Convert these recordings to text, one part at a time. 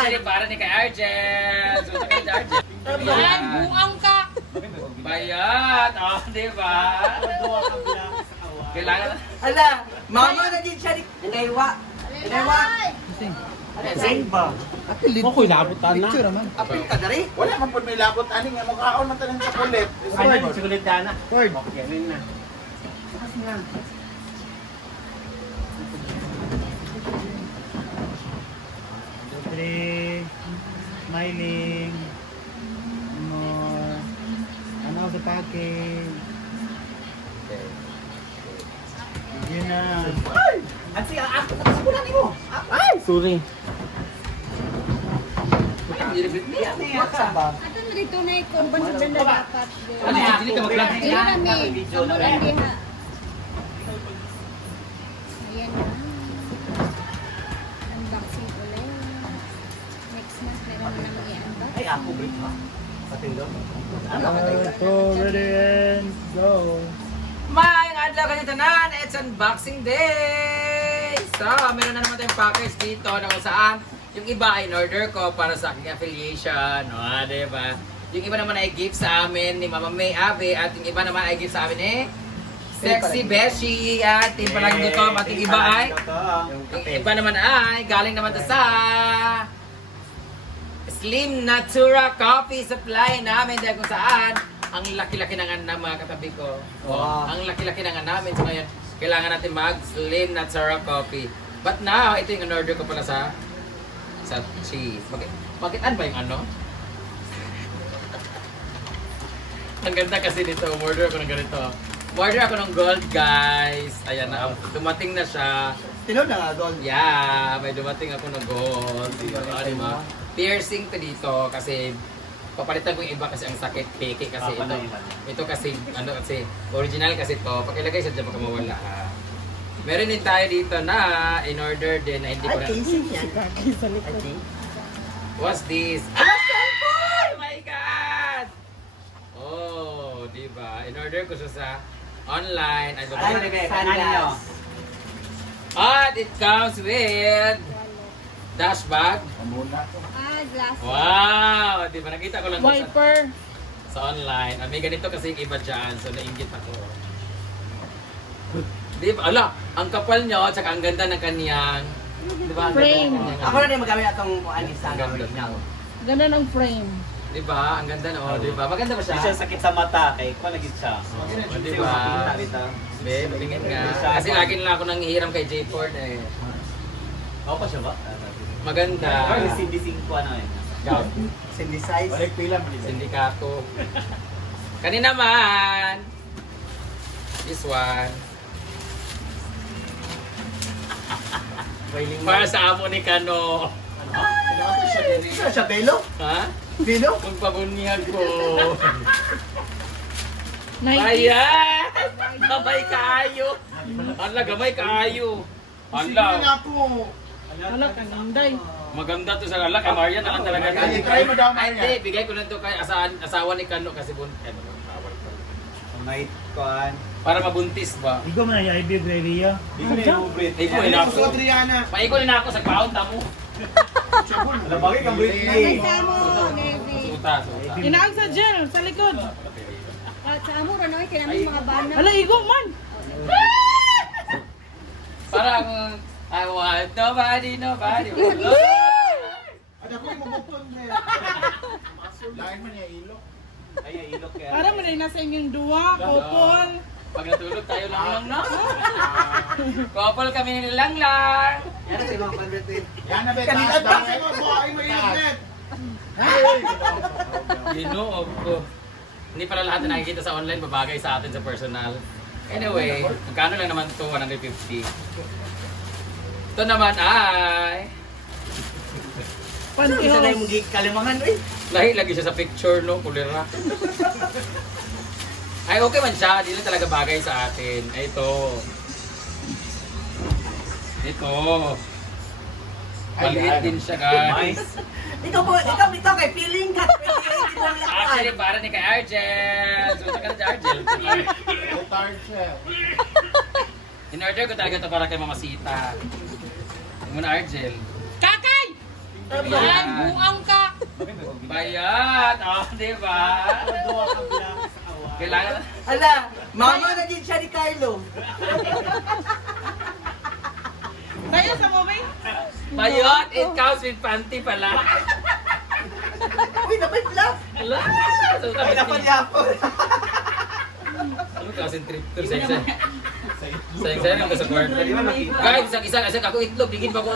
Actually, para ni kay Argel. Susa ka ni Argel. Yan, buang ka. Bayad. Oh, di ba? Kailangan. Ala, mama na din siya ni Inaywa. Inaywa. Sing ba? Ako ilabutan na. Apil ka dari. Wala man po may labot ani nga mukhaon man tanan sa kulit. Ano, sigulit na. Word. Okay, ano na. Three, smiling, more, ano sa package. Yun na. At siya, ako na mo. Ay, sorry. Ato na dito na ikon, bansod na dapat. Ano yan? Hindi ka mag-vlog. Dili kami, amo lang diha. Ayan na. Unboxing ulit. Next month, meron na naman i-unbox. Ay, ako break ha. Patindo. So, ready and go. May adlaw ka dito na. It's unboxing day! So, meron na naman tayong package dito na kung saan yung iba ay in-order ko para sa aking affiliation. O, diba? Yung iba naman ay gift sa amin ni Mama May Abe at yung iba naman ay gift sa amin ni Sexy Beshi at Team Palangdotom at yung iba ay yung iba naman ay galing naman to sa Slim Natura Coffee Supply namin dahil kung saan ang laki-laki ng ng mga katabi ko. Wow. Ang laki-laki ng namin. So ngayon, kailangan natin mag Slim Natura Coffee. But now, ito yung in-order ko pala sa cheese. Bakit ano ba yung ano? Ang ganda kasi dito. Order ako ng ganito. Order ako ng gold, guys. Ayan na. Dumating na siya. Tinod na nga doon. Yeah, may dumating ako ng gold. Diba? Piercing to dito kasi papalitan ko yung iba kasi ang sakit peke kasi ito kasi ano kasi original kasi to pakilagay sa dyan baka mawala ha. Meron din tayo dito na in order din na hindi ko Ay, na casing yan. what's this? Oh my god! Oh, diba? In order ko siya sa online ay Ay, bebe, sunglass. at it comes with dash bag. Ah, glass. Wow! Di ba? Nakita ko lang to Wiper. sa online. May ganito kasi yung iba dyan. So, nainggit ako. Di ba? Ala! Ang kapal niya, tsaka ang ganda ng kaniyang... Di ba? Ang ganda Frame. ng kanyang- Ako na din magamit atong anis sa Ang ganda. original. Ganda ng frame. Di ba? Ang ganda na. Oh, di ba? Maganda ba siya? Di siya sakit sa mata kay ko lagi siya. Oh, di ba? Babe, tingin nga. Kasi lagi na ako nang hihiram kay J. Ford eh. Ako pa siya ba? Maganda. Ay, sindising ko ano eh. Synthesize. Balik pila man Sindikato. Kanina naman. This one. Para sa amo ni Kano. Ano siya, Belo? Ha? Belo? Magpabunyihan ko. Nike. Ayan! Gamay kaayo. Ala, gamay kaayo. Ala, Wala kang ganday. maganda to sa ala. Kay Maria na lang talaga. Ay, try mo daw, Ay, Maria. hindi. Bigay ko na to kay asawa ni Kano kasi bawal ko. Night kuan. Para mabuntis ba? Ikaw man ay ibig Rhea. Di ko na ubrit. Iko na ako. Paiko na ako sa baon tamo. Ala bagay kang Britney. Sa amo, Navy. Suta. Inaag sa gel, sa likod. Sa amo, Ranoy, kinaming mga bana. Ala, igo man. Parang I want nobody. Ada ko mo button niya. Lain man niya ilok. Ay, ilok kaya. Para mo na nasa inyong duwa, couple. Pag natulog tayo lang no? Couple kami nilang lang. Yan si mga panritin. Yan na beta. Kanina Taas mo buhay mo internet. Ginoo ko. Hindi pala lahat na nakikita sa online babagay sa atin sa personal. Anyway, magkano lang naman to 150. Ito naman ay Ano isa na yung kalimangan, eh? lahi lagi siya sa picture no, kulira. Ay okay man siya, hindi lang talaga bagay sa atin. Ay ito. Ito. Maliit din siya guys. Ikaw kay feeling ka. Actually, para ni kay Argel. Sumunta ka na si Argel. Retard siya. In-order ko talaga ito para kay Mama Sita. Yung muna Argel. Kakay! Yan, buang ka. Bayat! Oh, di ba? Kailangan... Ala, mama na din siya ni Carlo. Tayo sa movie. Bayot! It counts with panty pala. Uy, dapat lang. Ala! So, Ay, dapat yapon. ano kasing trip to sa isa? Sa lang sa kwarto. Guys, isang ako itlog, digin pa ko.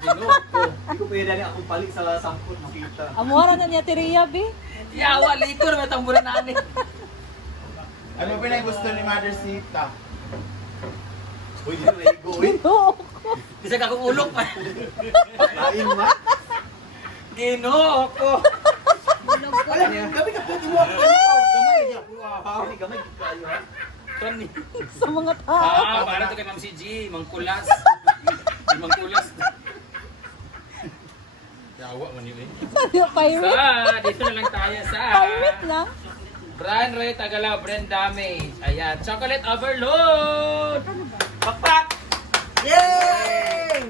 Ginoko. Hindi ko pwede na akong palit sa sampun makita. Amora na niya Tiriya, bi. Yawa, likor, matamburan na ani. Ano ba na gusto ni Mother Sita? Uy, Rego, uy. Isa ka kong ulok pa. Lain ma. Ginoko. Ala, gabi ka po mo ako. Gamay niya po. Gamay, gamay kayo. Kani. Sa mga tao. Ah, para to kay Ma'am si G, mangkulas. Mangkulas. Yawa man yun eh. Pirate. Dito na lang tayo sa Pirate lang. Brand Ray Tagalaw, Brand Damage. Ayan, Chocolate Overload! Pakpak! Yay!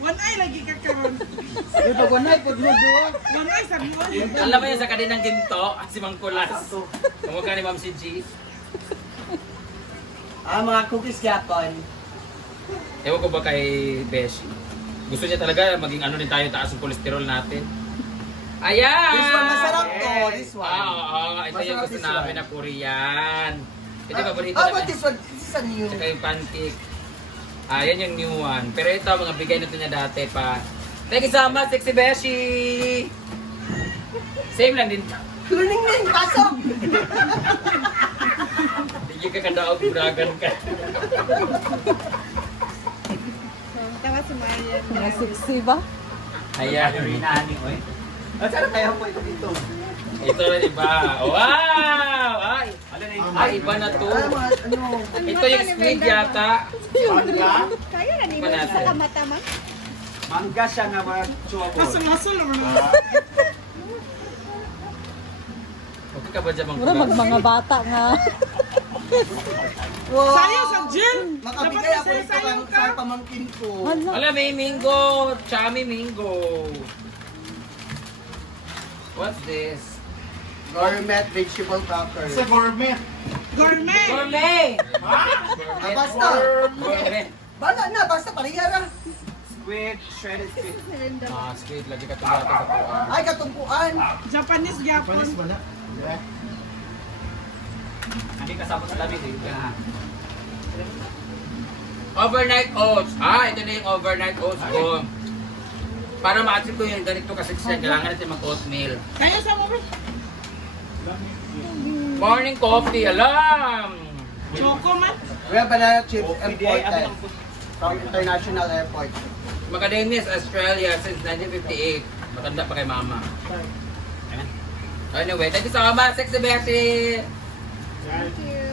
One eye lagi ka karon. Uy, pag wanay, pag mo duwa. One eye sabi mo. Alam mo yun sa kadinang ginto, si Mangkulas. Kumukha ni Ma'am si G. Mga cookies yapon. Ewan ko ba kay Beshi? Gusto niya talaga maging ano din tayo, taas ang cholesterol natin. Ayan! This one, masarap to. This one. Oo, ito yung Masarap gusto this namin one. na Korean. Ito yung paborito How namin. about this one? This is a new. Tsaka yung pancake. Ah, yan yung new one. Pero ito, mga bigay na ito niya dati pa. Thank you so much, Sexy Beshi! Same lang din. Kuning ning, pasok! Hindi ka kadaog, buragan ka. Tawa si Marian. Nasiksi ba? Ayan. Rinani, oy. At saan kaya po ito dito? Ito rin iba. Wow! Ay! Ano na yung Ay, iba na to. Mga ano. Ito yung squid yata. mangga? Kaya na ni Iba natin. sa mata man. Mangga siya na mag-chewable. Hasol naman. Okay ka ba dyan, Mura Mangkulas? mga bata nga. Wow! Sayo sa gym. Makabigay ako ito sa pamangkin ko. Hala. Wala, may mingo. Chami mingo. What's this? Gourmet vegetable crackers. Sa gourmet. Gourmet. Gourmet! Ah, basta. Gourmet. Bala na, basta parihara. Squid, shredded squid. Ah, squid. Lagi ka tumata sa puwan. Ay, katungkuan. Japanese gyapon. wala. Yeah. Hindi kasama sa lamig eh. Yeah. Overnight oats. Ah, ito na yung overnight oats ko. Para ma-achieve ko yung ganito kasi kailangan natin mag-oatmeal. Tayo sa movie. Morning coffee, alam! Choco man. We have banana chips PDI, imported from international airport. Macadamias, Australia since 1958. Matanda pa kay mama. Anyway, thank you so much, Sexy Beshi! Thank you.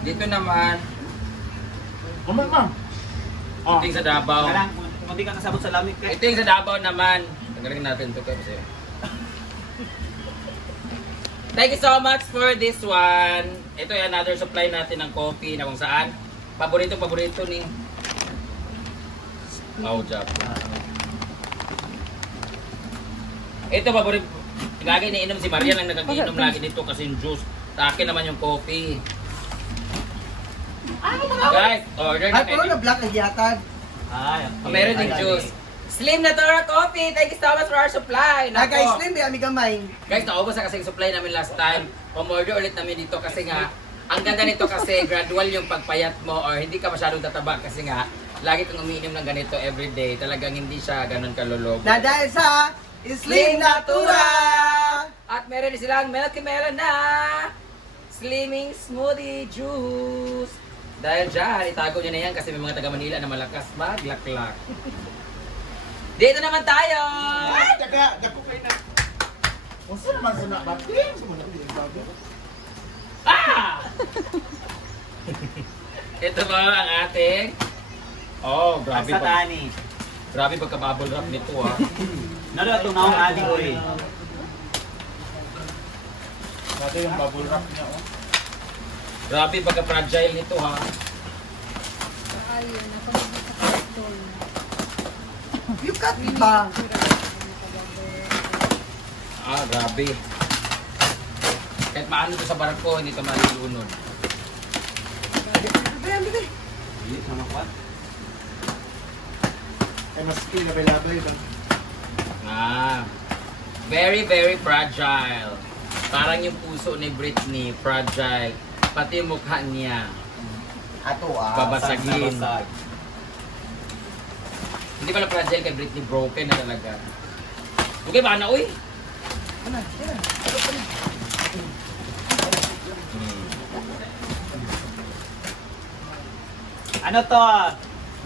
Dito naman, Kumang ma'am. ito yung sa Davao. Karang, hindi ka nasabot sa lamig Ito yung sa Davao naman. Tanggalin natin ito kasi. Thank you so much for this one. Ito yung another supply natin ng coffee na kung saan paborito ni Job. Ito paborito. Lagi iniinom si Maria lang nakagiinom lagi nito kasi yung juice. Sa akin naman yung coffee. Guys, order na Ay, puro na black na giyatag. Ay, meron din juice. Slim na Tora Coffee! Thank you so much for our supply! Nako. Guys, slim, di amiga mine. Guys, naubos na kasi yung supply namin last time. Pumorder ulit namin dito kasi nga, ang ganda nito kasi gradual yung pagpayat mo or hindi ka masyadong tataba kasi nga, lagi kang umiinom ng ganito everyday. Talagang hindi siya ganun kalulog. Na dahil sa Slim Natura! At meron din silang Milky Melon na Slimming Smoothie Juice. Dahil dyan, itago nyo na yan kasi may mga taga Manila na malakas maglaklak. Dito naman tayo! Ay, dako kayo na. Unsa naman sa nabating? Sumuna ko yung bago. Ah! Ito ba ang ating... Oh, grabe Sa pa. tani. Grabe pagka-bubble wrap nito ah. Nado atong naong ani oy. Dati yung bubble wrap niya, oh. Grabe pagka-fragile nito ha. Ayun, Luzon. You cut it ba? Ah, grabe. Kahit maano to sa barko, hindi ito malulunod. Ay, mas available ito. Ah, very, very fragile. Parang yung puso ni Britney, fragile. Pati yung mukha niya. Ato Babasagin. Hindi pala fragile kay Britney, broken na talaga. Okay ba na, uy? Ano to?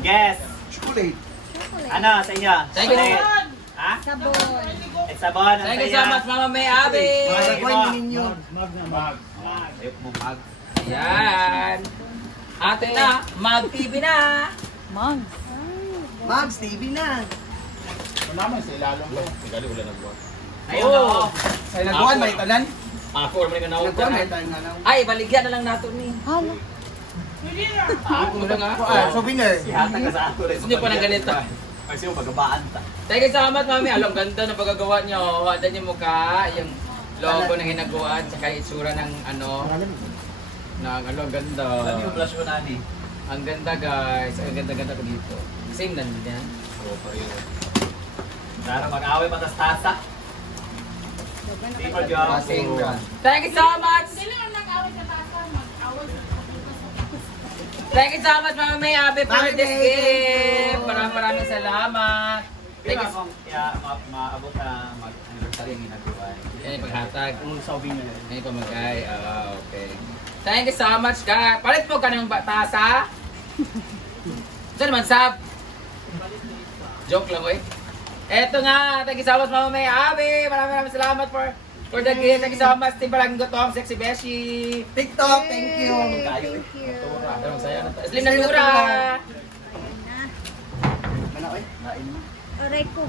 Guess. Chocolate. Chocolate. Ano sa inyo? Thank you. Chocolate. Ha? Sabon. Eh, sabon. Ano Thank sa you inyo? so much, Mama May Abi! Mga Sige sakoy mo. ninyo. Mag. Ayok mo mag. Yan. Ate na, mag-TV na. Mags. Mags, TV na. Ano naman sa ilalong ko? Tigali wala nagbuhat. Ayun ako. Sa nagkuhan, may tanan. Ako, naman yung nanawag Nagkuhan, may ka. tanan na lang. Ay, baligyan na lang nato ni. Hala. Ako na nga. Souvenir. Ihata ka sa ako rin. Hindi pa ng ganito. Kasi yung magabaan ta. Thank you so much, Mami. Alam, ganda ng pagkagawa nyo. Wadan yung mukha, yung logo ng hinaguan, saka itsura ng ano, ng ganda. Ano yung blush mo na ni? Ang ganda, guys. Ang ganda-ganda ko dito. Same lang din yan. Oo, pareho. Sana mag-away pa tas tasa. Di pa job. Passing brand. Thank you so much! Thank you so much, Mama May Abi, for Mami this May, gift. thank you. Maraming salamat. Thank you. Maabot na mag-anniversary ng ginagawa. Yan yung paghatag. Kung souvenir. Yan yung pamagay. Ah, okay. Thank you so much, guys. Palit mo ka ng tasa. Saan naman, Sab? Joke lang, oy. Eto nga, thank you so much, Mama May Abi. Maraming salamat for the gift. Thank you so much, Team Palaging Gutong, Sexy Beshi. TikTok, thank you. Thank you. Anong saya? Slim Natura. Mana, oy? Aray ko.